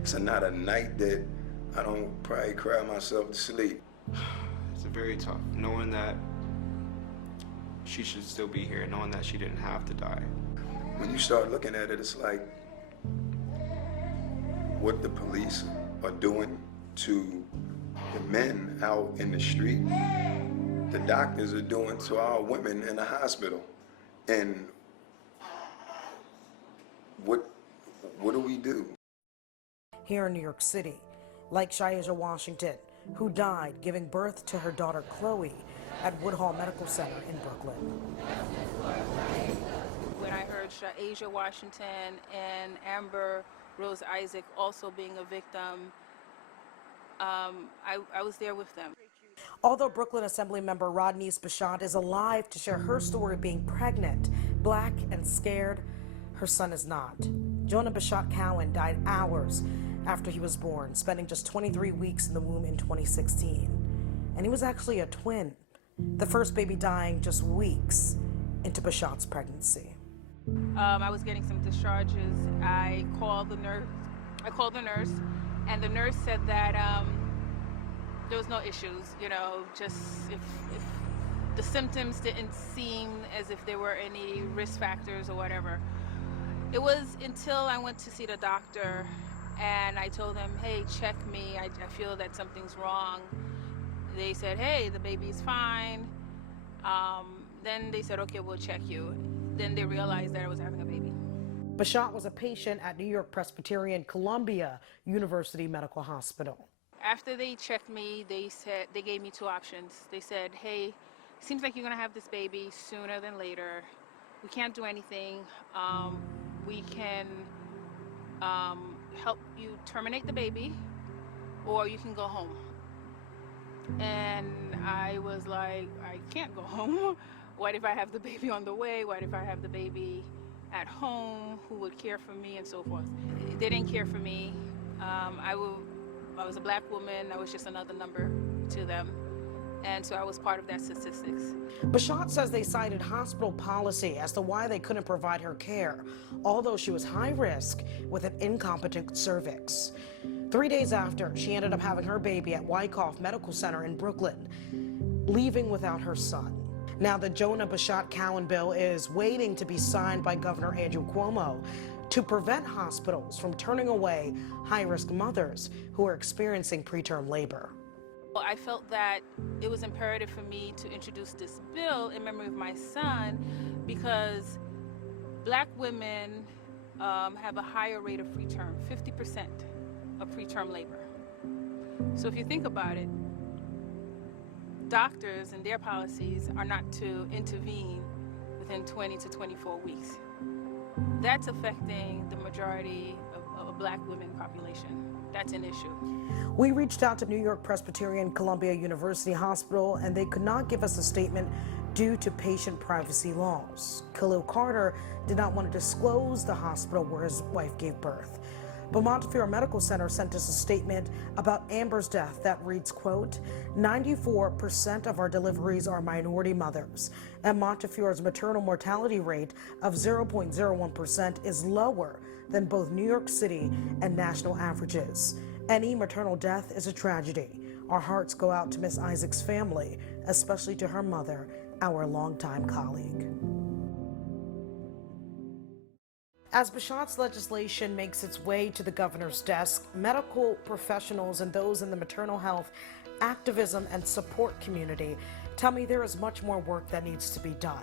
It's not a night that I don't probably cry myself to sleep. It's very tough, knowing that she should still be here, knowing that she didn't have to die. When you start looking at it, it's like what the police are doing to the men out in the street, the doctors are doing to our women in the hospital. And what do we do? Here in New York City, like Shaija Washington, who died giving birth to her daughter Chloe at Woodhall Medical Center in Brooklyn. When I heard Shaija Washington and Amber Rose Isaac also being a victim, I was there with them. Although Brooklyn Assemblymember Rodneyse Bichotte is alive to share her story of being pregnant, black, and scared, her son is not. Jonah Bichotte Cowan died hours after he was born, spending just 23 weeks in the womb in 2016. And he was actually a twin, the first baby dying just weeks into Bichotte's pregnancy. I was getting some discharges. I called the nurse, and the nurse said that there was no issues, just if the symptoms didn't seem as if there were any risk factors or whatever. It was until I went to see the doctor and I told them, hey, check me, I feel that something's wrong. They said, hey, the baby's fine. Then they said, okay, we'll check you. Then they realized that I was having a baby. Bichotte was a patient at New York Presbyterian Columbia University Medical Hospital. After they checked me, they gave me two options. They said, hey, seems like you're gonna have this baby sooner than later. We can't do anything. We can help you terminate the baby, or you can go home. And I was like, I can't go home. What if I have the baby on the way? What if I have the baby at home? Who would care for me, and so forth? They didn't care for me. I was a black woman. I was just another number to them. And so I was part of that statistics. Bichotte says they cited hospital policy as to why they couldn't provide her care, although she was high risk with an incompetent cervix. 3 days after, she ended up having her baby at Wyckoff Medical Center in Brooklyn, leaving without her son. Now the Jonah Bichotte Cowan bill is waiting to be signed by Governor Andrew Cuomo to prevent hospitals from turning away high-risk mothers who are experiencing preterm labor. I felt that it was imperative for me to introduce this bill in memory of my son because black women have a higher rate of preterm, 50% of preterm labor. So if you think about it, doctors and their policies are not to intervene within 20 to 24 weeks. That's affecting the majority of a black women population. That's an issue. We reached out to New York Presbyterian Columbia University Hospital, and they could not give us a statement due to patient privacy laws. Khalil Carter did not want to disclose the hospital where his wife gave birth. But Montefiore Medical Center sent us a statement about Amber's death that reads, quote, 94% of our deliveries are minority mothers, and Montefiore's maternal mortality rate of 0.01% is lower than both New York City and national averages. Any maternal death is a tragedy. Our hearts go out to Miss Isaac's family, especially to her mother, our longtime colleague. As Bichotte's legislation makes its way to the governor's desk, medical professionals and those in the maternal health, activism, and support community tell me there is much more work that needs to be done.